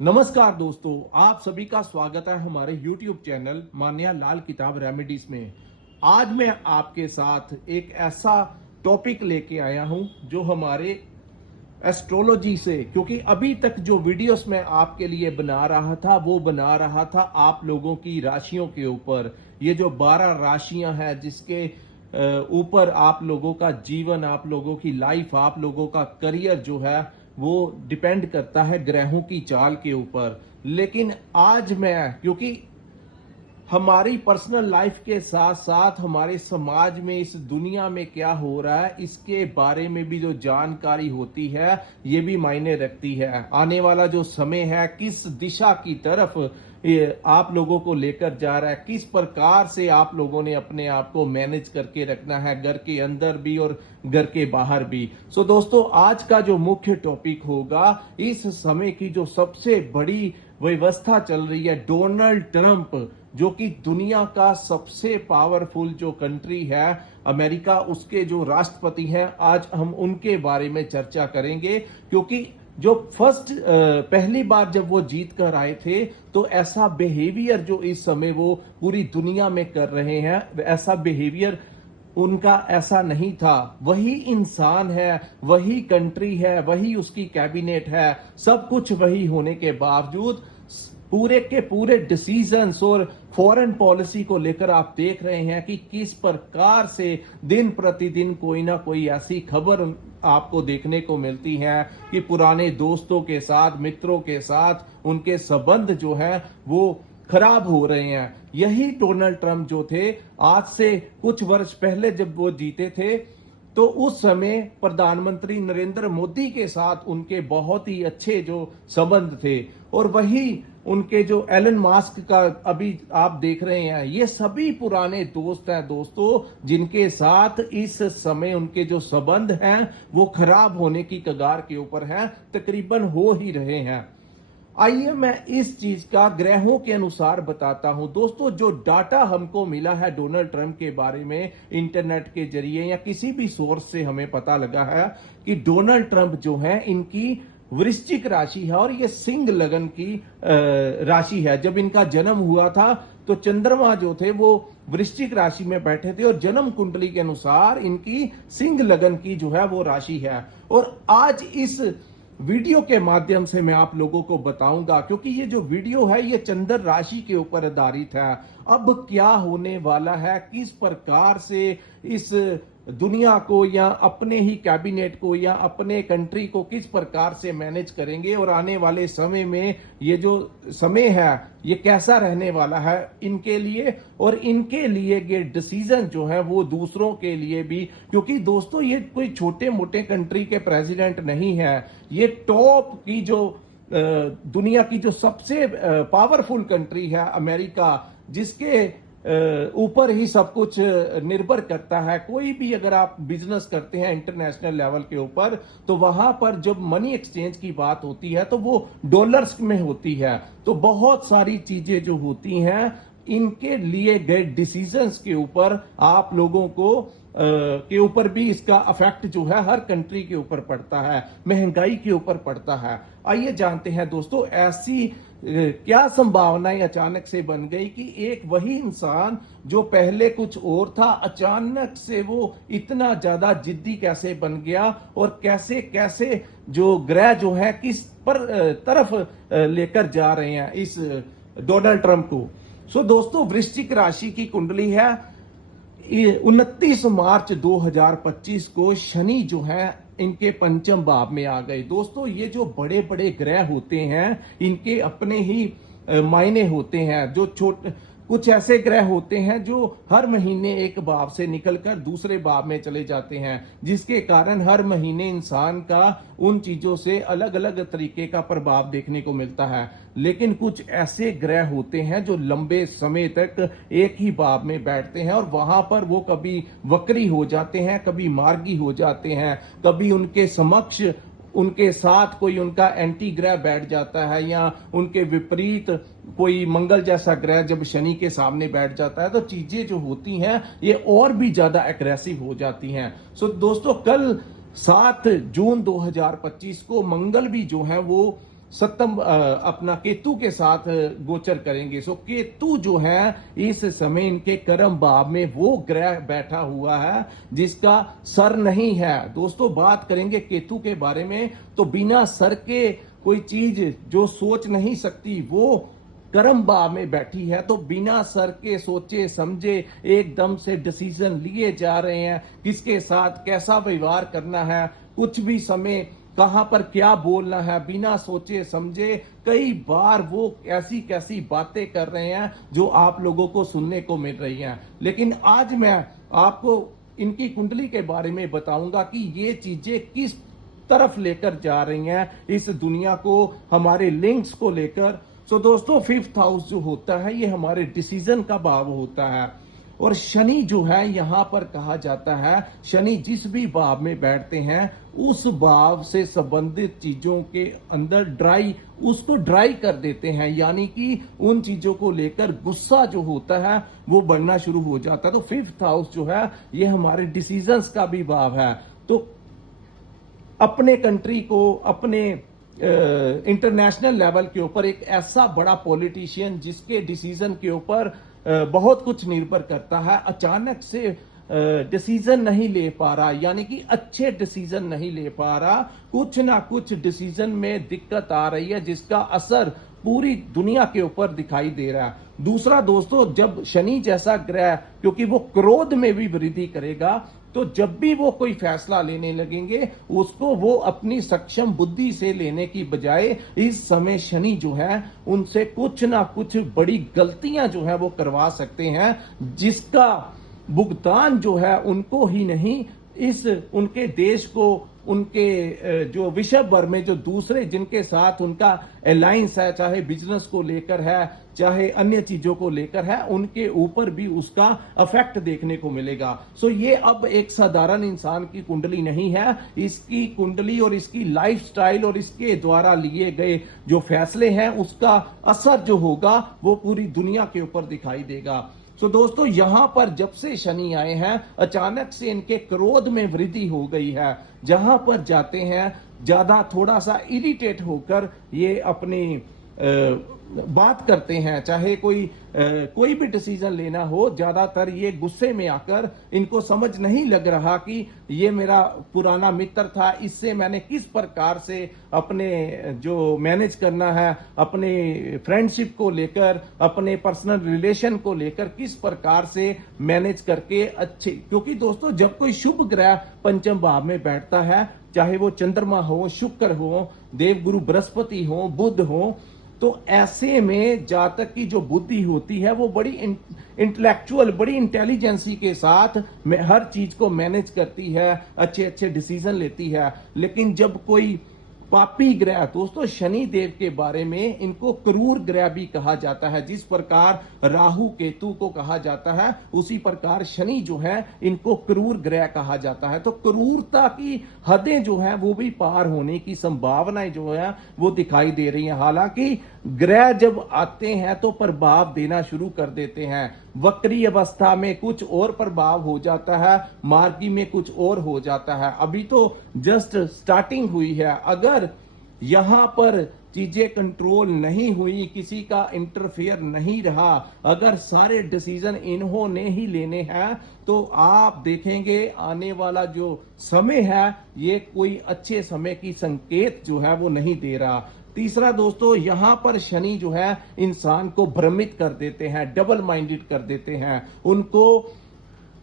नमस्कार दोस्तों, आप सभी का स्वागत है हमारे YouTube चैनल मान्या लाल किताब रेमेडीज में। आज मैं आपके साथ एक ऐसा टॉपिक लेके आया हूं जो हमारे एस्ट्रोलॉजी से, क्योंकि अभी तक जो वीडियोस मैं आपके लिए बना रहा था वो बना रहा था आप लोगों की राशियों के ऊपर। ये जो 12 राशियां हैं जिसके ऊपर आप लोगों का जीवन, आप लोगों की लाइफ, आप लोगों का करियर जो है वो डिपेंड करता है ग्रहों की चाल के ऊपर। लेकिन आज मैं, क्योंकि हमारी पर्सनल लाइफ के साथ साथ हमारे समाज में, इस दुनिया में क्या हो रहा है इसके बारे में भी जो जानकारी होती है ये भी मायने रखती है। आने वाला जो समय है किस दिशा की तरफ ये आप लोगों को लेकर जा रहा है, किस प्रकार से आप लोगों ने अपने आप को मैनेज करके रखना है, घर के अंदर भी और घर के बाहर भी। सो दोस्तों, आज का जो मुख्य टॉपिक होगा, इस समय की जो सबसे बड़ी व्यवस्था चल रही है, डोनाल्ड ट्रंप जो कि दुनिया का सबसे पावरफुल जो कंट्री है अमेरिका, उसके जो राष्ट्रपति हैं, आज हम उनके बारे में चर्चा करेंगे। क्योंकि जो पहली बार जब वो जीत कर आए थे तो ऐसा बिहेवियर जो इस समय वो पूरी दुनिया में कर रहे हैं, ऐसा बिहेवियर उनका ऐसा नहीं था। वही इंसान है, वही कंट्री है, वही उसकी कैबिनेट है, सब कुछ वही होने के बावजूद पूरे के पूरे डिसीजंस और फॉरेन पॉलिसी को लेकर आप देख रहे हैं कि किस प्रकार से दिन प्रतिदिन कोई ना कोई ऐसी खबर आपको देखने को मिलती है कि पुराने दोस्तों के साथ, मित्रों के साथ उनके संबंध जो है वो खराब हो रहे हैं। यही डोनाल्ड ट्रंप जो थे, आज से कुछ वर्ष पहले जब वो जीते थे तो उस समय प्रधानमंत्री नरेंद्र मोदी के साथ उनके बहुत ही अच्छे जो संबंध थे। और वही उनके जो एलन मास्क का अभी आप देख रहे हैं, ये सभी पुराने दोस्त हैं दोस्तों, जिनके साथ इस समय उनके जो संबंध हैं वो खराब होने की कगार के ऊपर हैं, तकरीबन हो ही रहे हैं। आइए मैं इस चीज का ग्रहों के अनुसार बताता हूं दोस्तों। जो डाटा हमको मिला है डोनाल्ड ट्रंप के बारे में इंटरनेट के जरिए या किसी भी सोर्स से हमें पता लगा है कि डोनाल्ड ट्रंप जो है इनकी वृश्चिक राशि है और ये सिंह लगन की राशि है। जब इनका जन्म हुआ था तो चंद्रमा जो थे वो वृश्चिक राशि में बैठे थे और जन्म कुंडली के अनुसार इनकी सिंह लगन की जो है वो राशि है। और आज इस वीडियो के माध्यम से मैं आप लोगों को बताऊंगा, क्योंकि ये जो वीडियो है ये चंद्र राशि के ऊपर आधारित है। अब क्या होने वाला है, किस प्रकार से इस दुनिया को या अपने ही कैबिनेट को या अपने कंट्री को किस प्रकार से मैनेज करेंगे, और आने वाले समय में ये जो समय है ये कैसा रहने वाला है इनके लिए, और इनके लिए ये डिसीजन जो है वो दूसरों के लिए भी। क्योंकि दोस्तों ये कोई छोटे मोटे कंट्री के प्रेसिडेंट नहीं है, ये टॉप की जो दुनिया की जो सबसे पावरफुल कंट्री है अमेरिका, जिसके ऊपर ही सब कुछ निर्भर करता है। कोई भी अगर आप बिजनेस करते हैं इंटरनेशनल लेवल के ऊपर, तो वहां पर जब मनी एक्सचेंज की बात होती है तो वो डॉलर्स में होती है। तो बहुत सारी चीजें जो होती हैं इनके लिए गए डिसीजंस के ऊपर आप लोगों को के ऊपर भी इसका इफेक्ट जो है हर कंट्री के ऊपर पड़ता है, महंगाई के ऊपर पड़ता है। आइए जानते हैं दोस्तों, ऐसी क्या संभावनाएं अचानक से बन गई कि एक वही इंसान जो पहले कुछ और था, अचानक से वो इतना ज्यादा जिद्दी कैसे बन गया, और कैसे कैसे जो ग्रह जो है किस पर तरफ लेकर जा रहे हैं इस डोनाल्ड ट्रंप को। सो दोस्तों, वृश्चिक राशि की कुंडली है। 29 मार्च 2025 को शनि जो है इनके पंचम भाव में आ गए। दोस्तों, ये जो बड़े बड़े ग्रह होते हैं इनके अपने ही मायने होते हैं। जो कुछ ऐसे ग्रह होते हैं जो हर महीने एक भाव से निकलकर दूसरे भाव में चले जाते हैं, जिसके कारण हर महीने इंसान का उन चीजों से अलग अलग तरीके का प्रभाव देखने को मिलता है। लेकिन कुछ ऐसे ग्रह होते हैं जो लंबे समय तक एक ही भाव में बैठते हैं और वहां पर वो कभी वक्री हो जाते हैं, कभी मार्गी हो जाते हैं, कभी उनके समक्ष उनके साथ कोई उनका एंटी ग्रह बैठ जाता है, या उनके विपरीत कोई मंगल जैसा ग्रह जब शनि के सामने बैठ जाता है तो चीजें जो होती हैं ये और भी ज्यादा एग्रेसिव हो जाती हैं। सो दोस्तों, कल 7 जून 2025 को मंगल भी जो है वो अपना केतु के साथ गोचर करेंगे। सो केतु जो है इस समय इनके कर्म भाव में वो ग्रह बैठा हुआ है जिसका सर नहीं है। दोस्तों बात करेंगे केतु के बारे में तो बिना सर के कोई चीज जो सोच नहीं सकती वो कर्म भाव में बैठी है, तो बिना सर के सोचे समझे एकदम से डिसीजन लिए जा रहे हैं, किसके साथ कैसा व्यवहार करना है, कुछ भी समय कहां पर क्या बोलना है, बिना सोचे समझे कई बार वो ऐसी कैसी बातें कर रहे हैं जो आप लोगों को सुनने को मिल रही हैं। लेकिन आज मैं आपको इनकी कुंडली के बारे में बताऊंगा कि ये चीजें किस तरफ लेकर जा रही हैं इस दुनिया को, हमारे लिंक्स को लेकर। सो दोस्तों 5th हाउस जो होता है ये हमारे डिसीजन का भाव होता है, और शनि जो है यहां पर कहा जाता है, शनि जिस भी भाव में बैठते हैं उस भाव से संबंधित चीजों के अंदर उसको ड्राई कर देते हैं, यानी कि उन चीजों को लेकर गुस्सा जो होता है वो बढ़ना शुरू हो जाता है। तो 5th हाउस जो है ये हमारे डिसीजंस का भी भाव है। तो अपने कंट्री को, अपने इंटरनेशनल लेवल के ऊपर एक ऐसा बड़ा पॉलिटिशियन जिसके डिसीजन के ऊपर बहुत कुछ निर्भर करता है, अचानक से डिसीजन नहीं ले पा रहा, यानी कि अच्छे डिसीजन नहीं ले पा रहा, कुछ ना कुछ डिसीजन में दिक्कत आ रही है जिसका असर पूरी दुनिया के ऊपर दिखाई दे रहा है। दूसरा दोस्तों, जब शनि जैसा ग्रह, क्योंकि वो क्रोध में भी वृद्धि करेगा, तो जब भी वो कोई फैसला लेने लगेंगे उसको वो अपनी सक्षम बुद्धि से लेने की बजाय इस समय शनि जो है उनसे कुछ ना कुछ बड़ी गलतियां जो है वो करवा सकते हैं, जिसका भुगतान जो है उनको ही नहीं, इस उनके देश को, उनके जो विश्व भर में जो दूसरे जिनके साथ उनका अलायंस है, चाहे बिजनेस को लेकर है, चाहे अन्य चीजों को लेकर है, उनके ऊपर भी उसका इफेक्ट देखने को मिलेगा। सो ये अब एक साधारण इंसान की कुंडली नहीं है, इसकी कुंडली और इसकी लाइफस्टाइल और इसके द्वारा लिए गए जो फैसले हैं उसका असर जो होगा वो पूरी दुनिया के ऊपर दिखाई देगा। सो दोस्तों यहां पर जब से शनि आए हैं अचानक से इनके क्रोध में वृद्धि हो गई है, जहां पर जाते हैं ज्यादा थोड़ा सा इरिटेट होकर ये अपनी बात करते हैं, चाहे कोई भी डिसीजन लेना हो, ज्यादातर ये गुस्से में आकर, इनको समझ नहीं लग रहा कि ये मेरा पुराना मित्र था, इससे मैंने किस प्रकार से अपने जो मैनेज करना है, अपने फ्रेंडशिप को लेकर, अपने पर्सनल रिलेशन को लेकर किस प्रकार से मैनेज करके अच्छे, क्योंकि दोस्तों जब कोई शुभ ग्रह पंचम भाव में बैठता है, चाहे वो चंद्रमा हो, शुक्र हो, देवगुरु बृहस्पति हो, बुध हो, तो ऐसे में जातक की जो बुद्धि होती है वो बड़ी इंटेलेक्चुअल, बड़ी इंटेलिजेंसी के साथ में हर चीज को मैनेज करती है, अच्छे अच्छे डिसीजन लेती है। लेकिन जब कोई पापी ग्रह, दोस्तों शनि देव के बारे में इनको क्रूर ग्रह भी कहा जाता है, जिस प्रकार राहु केतु को कहा जाता है उसी प्रकार शनि जो है इनको क्रूर ग्रह कहा जाता है। तो क्रूरता की हदें जो है वो भी पार होने की संभावनाएं जो है वो दिखाई दे रही हैं। हालांकि ग्रह जब आते हैं तो प्रभाव देना शुरू कर देते हैं, वक्री अवस्था में कुछ और प्रभाव हो जाता है, मार्गी में कुछ और हो जाता है। अभी तो जस्ट स्टार्टिंग हुई है, अगर यहां पर चीजें कंट्रोल नहीं हुई, किसी का इंटरफेयर नहीं रहा, अगर सारे डिसीजन इन्होंने ही लेने हैं, तो आप देखेंगे आने वाला जो समय है ये कोई अच्छे समय की संकेत जो है वो नहीं दे रहा। तीसरा दोस्तों, यहां पर शनि जो है इंसान को भ्रमित कर देते हैं, डबल माइंडेड कर देते हैं, उनको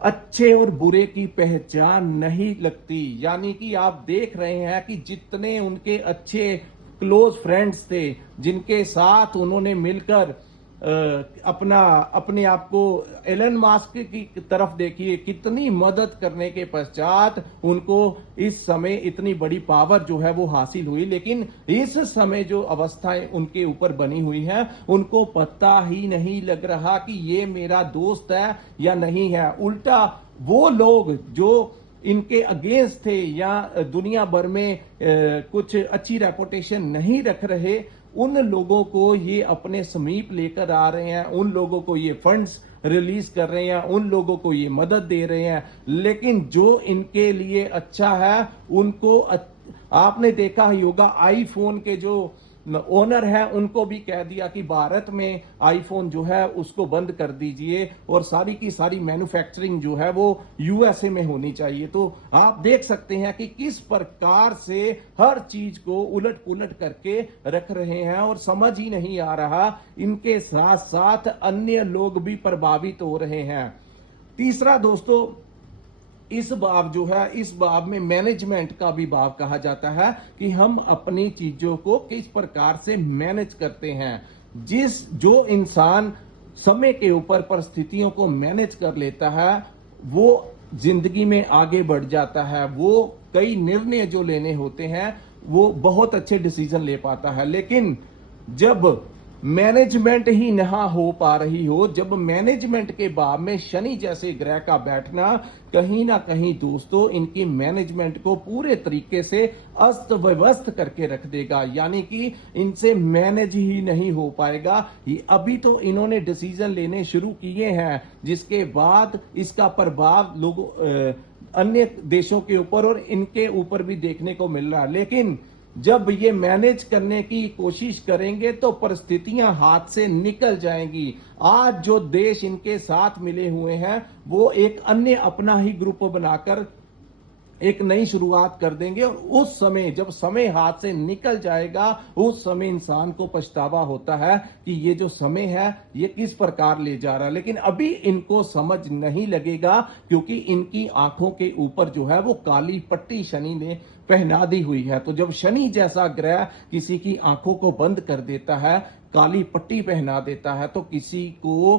अच्छे और बुरे की पहचान नहीं लगती। यानी कि आप देख रहे हैं कि जितने उनके अच्छे क्लोज फ्रेंड्स थे, जिनके साथ उन्होंने मिलकर अपने आप को, एलन मास्क की तरफ देखिए, कितनी मदद करने के पश्चात उनको इस समय इतनी बड़ी पावर जो है वो हासिल हुई, लेकिन इस समय जो अवस्थाएं उनके ऊपर बनी हुई है उनको पता ही नहीं लग रहा कि ये मेरा दोस्त है या नहीं है। उल्टा वो लोग जो इनके अगेंस्ट थे या दुनिया भर में कुछ अच्छी रेपुटेशन नहीं रख रहे, उन लोगों को ये अपने समीप लेकर आ रहे हैं, उन लोगों को ये फंड्स रिलीज कर रहे हैं, उन लोगों को ये मदद दे रहे हैं। लेकिन जो इनके लिए अच्छा है उनको, आपने देखा ही होगा आईफोन के जो ओनर है उनको भी कह दिया कि भारत में आईफोन जो है उसको बंद कर दीजिए और सारी की सारी मैन्युफैक्चरिंग जो है वो यूएसए में होनी चाहिए। तो आप देख सकते हैं कि किस प्रकार से हर चीज को उलट पुलट करके रख रहे हैं और समझ ही नहीं आ रहा, इनके साथ साथ अन्य लोग भी प्रभावित हो रहे हैं। तीसरा दोस्तों, इस बाब जो है, इस बाब में मैनेजमेंट का भी बाब कहा जाता है कि हम अपनी चीजों को किस प्रकार से मैनेज करते हैं। जो इंसान समय के ऊपर परिस्थितियों को मैनेज कर लेता है वो जिंदगी में आगे बढ़ जाता है, वो कई निर्णय जो लेने होते हैं वो बहुत अच्छे डिसीजन ले पाता है। लेकिन जब मैनेजमेंट ही नहीं हो पा रही हो, जब मैनेजमेंट के बाद में शनि जैसे ग्रह का बैठना कहीं ना कहीं दोस्तों इनकी मैनेजमेंट को पूरे तरीके से अस्त व्यवस्थ करके रख देगा, यानी कि इनसे मैनेज ही नहीं हो पाएगा। ये अभी तो इन्होंने डिसीजन लेने शुरू किए हैं जिसके बाद इसका प्रभाव लोगों अन्य देशों के ऊपर और इनके ऊपर भी देखने को मिल रहा है। लेकिन जब ये मैनेज करने की कोशिश करेंगे तो परिस्थितियां हाथ से निकल जाएंगी। आज जो देश इनके साथ मिले हुए हैं वो एक अन्य अपना ही ग्रुप बनाकर एक नई शुरुआत कर देंगे और उस समय जब समय हाथ से निकल जाएगा उस समय इंसान को पछतावा होता है कि ये जो समय है ये किस प्रकार ले जा रहा है। लेकिन अभी इनको समझ नहीं लगेगा क्योंकि इनकी आंखों के ऊपर जो है वो काली पट्टी शनि ने पहना दी हुई है। तो जब शनि जैसा ग्रह किसी की आंखों को बंद कर देता है, काली पट्टी पहना देता है, तो किसी को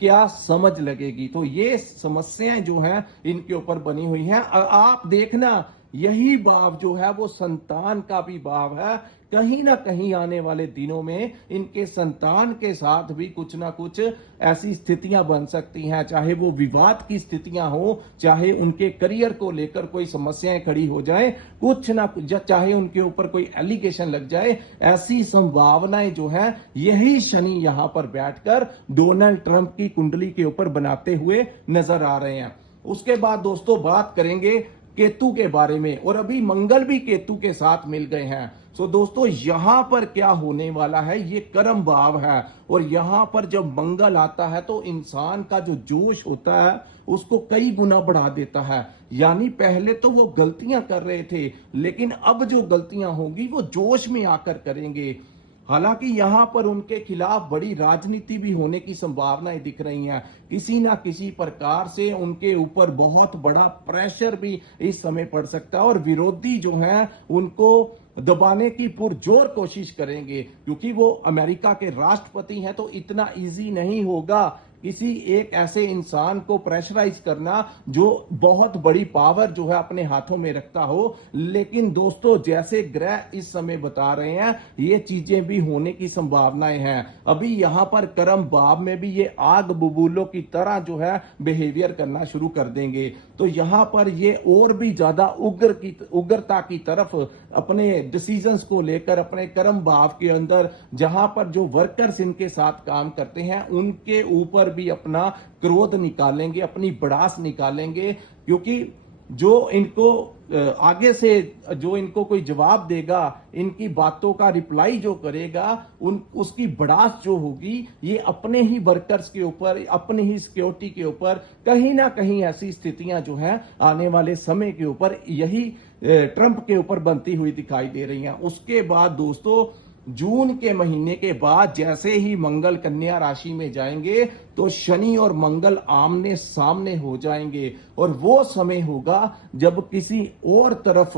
क्या समझ लगेगी। तो ये समस्याएं जो हैं इनके ऊपर बनी हुई हैं। आप देखना यही भाव जो है वो संतान का भी भाव है। कहीं ना कहीं आने वाले दिनों में इनके संतान के साथ भी कुछ ना कुछ ऐसी स्थितियां बन सकती हैं, चाहे वो विवाद की स्थितियां हो, चाहे उनके करियर को लेकर कोई समस्याएं खड़ी हो जाए, कुछ ना कुछ, चाहे उनके ऊपर कोई एलिगेशन लग जाए। ऐसी संभावनाएं जो है यही शनि यहां पर बैठकर डोनाल्ड ट्रंप की कुंडली के ऊपर बनाते हुए नजर आ रहे हैं। उसके बाद दोस्तों बात करेंगे केतु के बारे में, और अभी मंगल भी केतु के साथ मिल गए हैं। तो दोस्तों यहां पर क्या होने वाला है, ये कर्म भाव है और यहां पर जब मंगल आता है तो इंसान का जो जोश होता है उसको कई गुना बढ़ा देता है। यानी पहले तो वो गलतियां कर रहे थे लेकिन अब जो गलतियां होंगी वो जोश में आकर करेंगे। हालांकि यहां पर उनके खिलाफ बड़ी राजनीति भी होने की संभावनाएं दिख रही हैं। किसी ना किसी प्रकार से उनके ऊपर बहुत बड़ा प्रेशर भी इस समय पड़ सकता है और विरोधी जो हैं उनको दबाने की पुरजोर कोशिश करेंगे, क्योंकि वो अमेरिका के राष्ट्रपति हैं। तो इतना इजी नहीं होगा किसी एक ऐसे इंसान को प्रेशराइज करना जो बहुत बड़ी पावर जो है अपने हाथों में रखता हो। लेकिन दोस्तों जैसे ग्रह इस समय बता रहे हैं ये चीजें भी होने की संभावनाएं हैं। अभी यहां पर कर्म भाव में भी ये आग बबूलों की तरह जो है बिहेवियर करना शुरू कर देंगे। तो यहां पर ये और भी ज्यादा उग्रता की तरफ अपने डिसीजंस को लेकर अपने कर्म भाव के अंदर जहां पर जो वर्कर्स इनके साथ काम करते हैं उनके ऊपर भी अपना क्रोध निकालेंगे, अपनी भड़ास निकालेंगे। क्योंकि जो इनको आगे से जो इनको कोई जवाब देगा, इनकी बातों का रिप्लाई जो करेगा, उसकी भड़ास जो होगी ये अपने ही वर्कर्स के ऊपर, अपनी ही सिक्योरिटी के ऊपर, कहीं ना कहीं ऐसी स्थितियां जो हैं आने वाले समय के ऊपर यही ट्रंप के ऊपर बनती हुई दिखाई दे रही हैं। उसके बाद दोस्तों जून के महीने के बाद जैसे ही मंगल कन्या राशि में जाएंगे तो शनि और मंगल आमने सामने हो जाएंगे और वो समय होगा जब किसी और तरफ,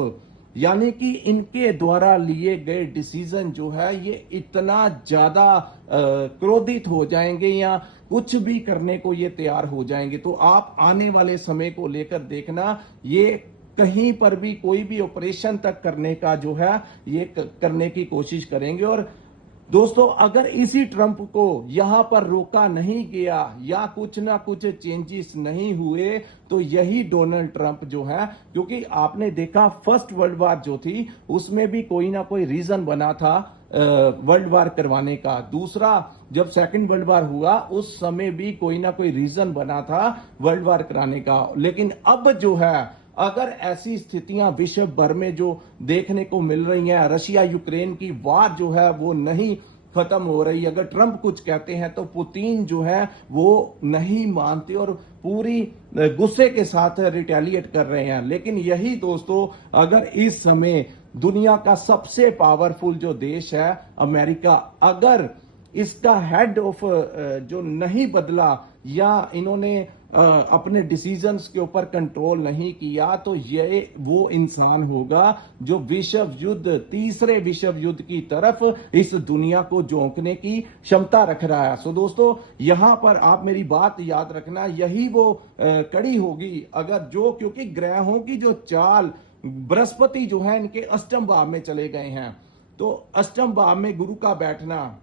यानी कि इनके द्वारा लिए गए डिसीजन जो है ये इतना ज्यादा क्रोधित हो जाएंगे या कुछ भी करने को ये तैयार हो जाएंगे। तो आप आने वाले समय को लेकर देखना, ये कहीं पर भी कोई भी ऑपरेशन तक करने का जो है ये करने की कोशिश करेंगे। और दोस्तों अगर इसी ट्रंप को यहां पर रोका नहीं गया या कुछ ना कुछ चेंजेस नहीं हुए तो यही डोनाल्ड ट्रंप जो है, क्योंकि आपने देखा फर्स्ट वर्ल्ड वार जो थी उसमें भी कोई ना कोई रीजन बना था वर्ल्ड वार करवाने का। दूसरा जब सेकंड वर्ल्ड वार हुआ उस समय भी कोई ना कोई रीजन बना था वर्ल्ड वार कराने का। लेकिन अब जो है अगर ऐसी स्थितियां विश्व भर में जो देखने को मिल रही हैं, रशिया यूक्रेन की वार जो है वो नहीं खत्म हो रही, अगर ट्रंप कुछ कहते हैं तो पुतिन जो है वो नहीं मानते और पूरी गुस्से के साथ रिटेलिएट कर रहे हैं। लेकिन यही दोस्तों, अगर इस समय दुनिया का सबसे पावरफुल जो देश है अमेरिका, अगर इसका हेड ऑफ जो नहीं बदला या इन्होंने अपने डिसीजंस के ऊपर कंट्रोल नहीं किया, तो ये वो इंसान होगा जो विश्व युद्ध, तीसरे विश्व युद्ध की तरफ इस दुनिया को झोंकने की क्षमता रख रहा है। सो दोस्तों, यहां पर आप मेरी बात याद रखना, यही वो कड़ी होगी अगर जो, क्योंकि ग्रहों की जो चाल, बृहस्पति जो है इनके अष्टम भाव में चले गए हैं, तो अष्टम भाव में गुरु का बैठना,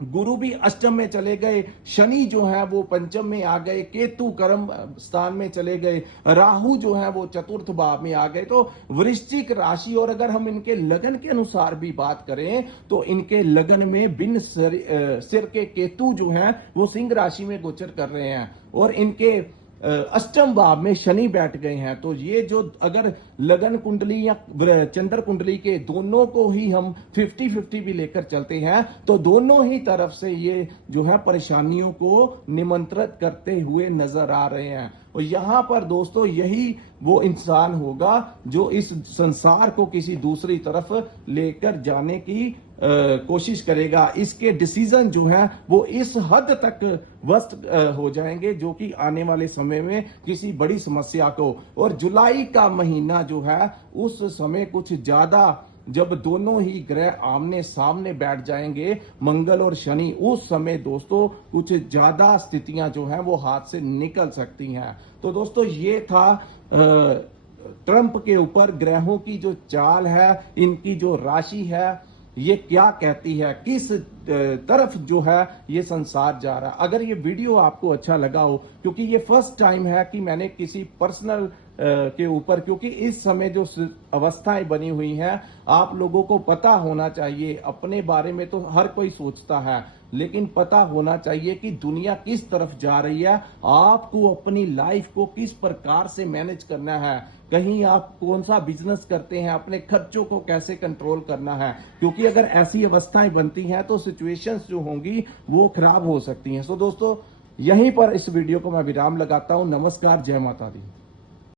गुरु भी अष्टम में चले गए, शनि जो है वो पंचम में आ गए, केतु कर्म स्थान में चले गए, राहु जो है वो चतुर्थ भाव में आ गए। तो वृश्चिक राशि, और अगर हम इनके लगन के अनुसार भी बात करें तो इनके लगन में बिन सिर के केतु जो है वो सिंह राशि में गोचर कर रहे हैं और इनके अष्टम भाव में शनि बैठ गए हैं। तो ये जो अगर लगन कुंडली या चंद्र कुंडली के दोनों को ही हम 50-50 भी लेकर चलते हैं तो दोनों ही तरफ से ये जो है परेशानियों को निमंत्रित करते हुए नजर आ रहे हैं। और यहां पर दोस्तों यही वो इंसान होगा जो इस संसार को किसी दूसरी तरफ लेकर जाने की कोशिश करेगा। इसके डिसीजन जो है वो इस हद तक वस्त हो जाएंगे जो कि आने वाले समय में किसी बड़ी समस्या को, और जुलाई का महीना जो है उस समय कुछ ज्यादा, जब दोनों ही ग्रह आमने सामने बैठ जाएंगे, मंगल और शनि, उस समय दोस्तों कुछ ज्यादा स्थितियां जो हैं वो हाथ से निकल सकती हैं। तो दोस्तों ये था ट्रंप के ऊपर ग्रहों की जो चाल है, इनकी जो राशि है, ये क्या कहती है, किस तरफ जो है ये संसार जा रहा है। अगर ये वीडियो आपको अच्छा लगा हो, क्योंकि ये फर्स्ट टाइम है कि मैंने किसी पर्सनल के ऊपर, क्योंकि इस समय जो अवस्थाएं बनी हुई हैं, आप लोगों को पता होना चाहिए, अपने बारे में तो हर कोई सोचता है, लेकिन पता होना चाहिए कि दुनिया किस तरफ जा रही है, आपको अपनी लाइफ को किस प्रकार से मैनेज करना है, कहीं आप कौन सा बिजनेस करते हैं, अपने खर्चों को कैसे कंट्रोल करना है, क्योंकि अगर ऐसी अवस्थाएं बनती हैं तो सिचुएशंस जो होंगी वो खराब हो सकती हैं। सो दोस्तों, यहीं पर इस वीडियो को मैं विराम लगाता हूं। नमस्कार, जय माता दी।